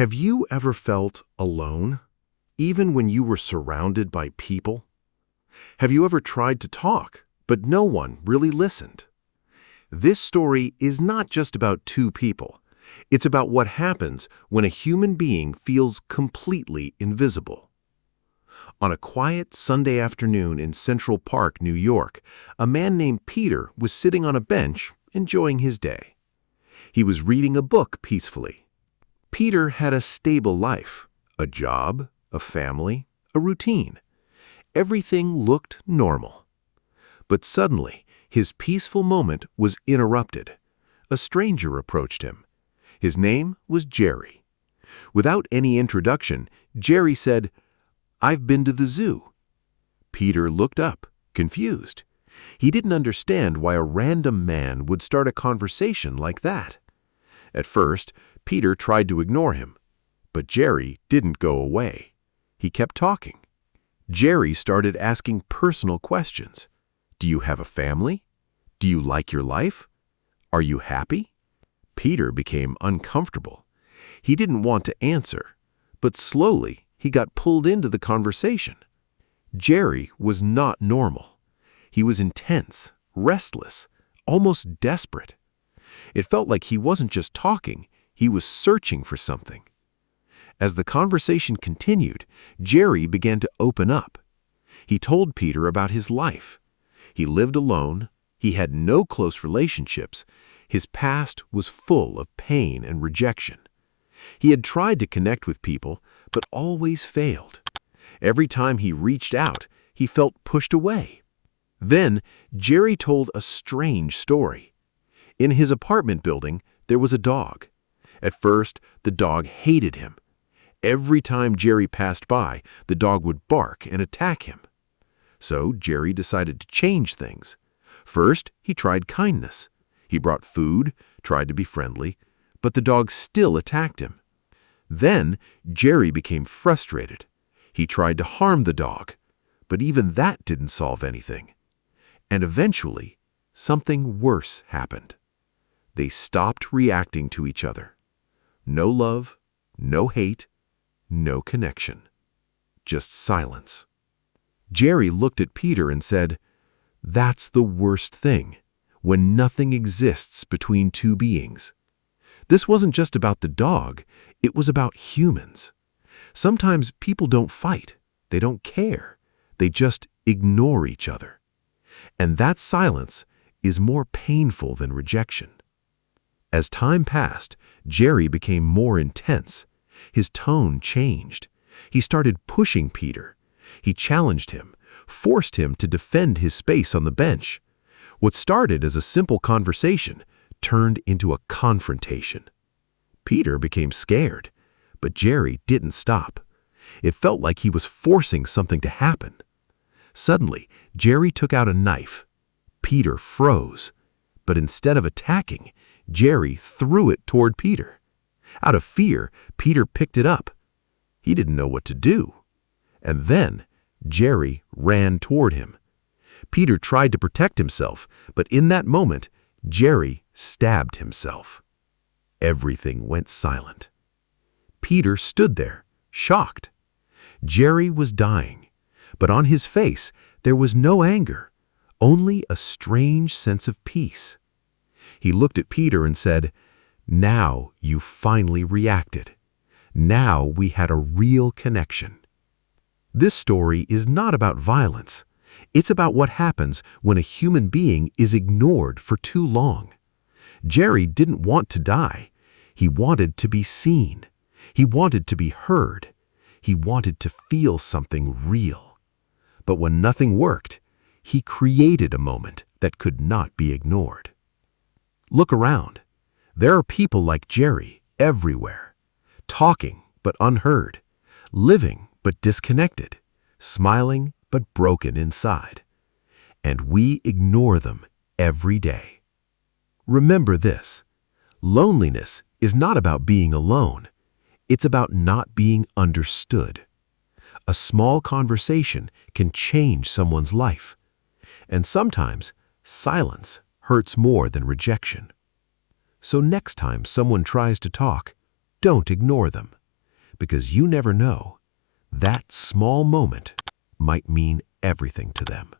Have you ever felt alone, even when you were surrounded by people? Have you ever tried to talk, but no one really listened? This story is not just about two people. It's about what happens when a human being feels completely invisible. On a quiet Sunday afternoon in Central Park, New York, a man named Peter was sitting on a bench enjoying his day. He was reading a book peacefully. Peter had a stable life, a job, a family, a routine. Everything looked normal. But suddenly, his peaceful moment was interrupted. A stranger approached him. His name was Jerry. Without any introduction, Jerry said, "I've been to the zoo." Peter looked up, confused. He didn't understand why a random man would start a conversation like that. At first, Peter tried to ignore him, but Jerry didn't go away. He kept talking. Jerry started asking personal questions. Do you have a family? Do you like your life? Are you happy? Peter became uncomfortable. He didn't want to answer, but slowly he got pulled into the conversation. Jerry was not normal. He was intense, restless, almost desperate. It felt like he wasn't just talking, he was searching for something. As the conversation continued, Jerry began to open up. He told Peter about his life. He lived alone, he had no close relationships, his past was full of pain and rejection. He had tried to connect with people, but always failed. Every time he reached out, he felt pushed away. Then, Jerry told a strange story. In his apartment building, there was a dog. At first, the dog hated him. Every time Jerry passed by, the dog would bark and attack him. So Jerry decided to change things. First, he tried kindness. He brought food, tried to be friendly, but the dog still attacked him. Then, Jerry became frustrated. He tried to harm the dog, but even that didn't solve anything. And eventually, something worse happened. They stopped reacting to each other. No love, no hate, no connection. Just silence. Jerry looked at Peter and said, "That's the worst thing, when nothing exists between two beings." This wasn't just about the dog, it was about humans. Sometimes people don't fight, they don't care, they just ignore each other. And that silence is more painful than rejection. As time passed, Jerry became more intense. His tone changed. He started pushing Peter. He challenged him, forced him to defend his space on the bench. What started as a simple conversation turned into a confrontation. Peter became scared, but Jerry didn't stop. It felt like he was forcing something to happen. Suddenly, Jerry took out a knife. Peter froze, but instead of attacking, Jerry threw it toward Peter. Out of fear, Peter picked it up. He didn't know what to do. And then, Jerry ran toward him. Peter tried to protect himself, but in that moment, Jerry stabbed himself. Everything went silent. Peter stood there, shocked. Jerry was dying, but on his face there was no anger, only a strange sense of peace. He looked at Peter and said, "Now you finally reacted. Now we had a real connection." This story is not about violence. It's about what happens when a human being is ignored for too long. Jerry didn't want to die. He wanted to be seen. He wanted to be heard. He wanted to feel something real. But when nothing worked, he created a moment that could not be ignored. Look around. There are people like Jerry everywhere, talking but unheard, living but disconnected, smiling but broken inside. And we ignore them every day. Remember this: loneliness is not about being alone. It's about not being understood. A small conversation can change someone's life. And sometimes silence hurts more than rejection. So next time someone tries to talk, don't ignore them. because you never know. That small moment might mean everything to them.